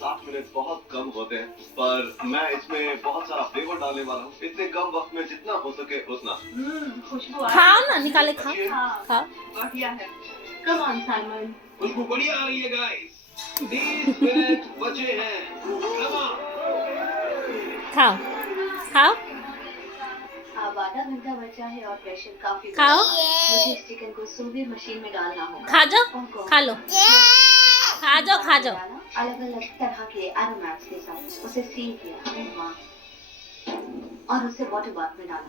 60 minute बहुत कम होते हैं, पर मैं इसमें बहुत सारा फ्लेवर डालने वाला हूँ, इतने कम वक्त में जितना हो सके उतना। खुशबू खाओ ना, निकाले खा अच्छी है? खाओ। बढ़िया है। Come on Simon. खुशबू बढ़िया आ रही है गाइस। 30 मिनट बचे हैं। Come on. खाओ खाओ अब आधा घंटा बचा है और प्रेशर काफी खाओ। मुझे इस चिकन को सूवी मशीन में डालना होगा। खा जाओ, खा लो, खा जाओ खा जाओ। अलग अलग तरह के एरोमेट्स के साथ उसे सील किया और उसे वाटर बाथ में डाला।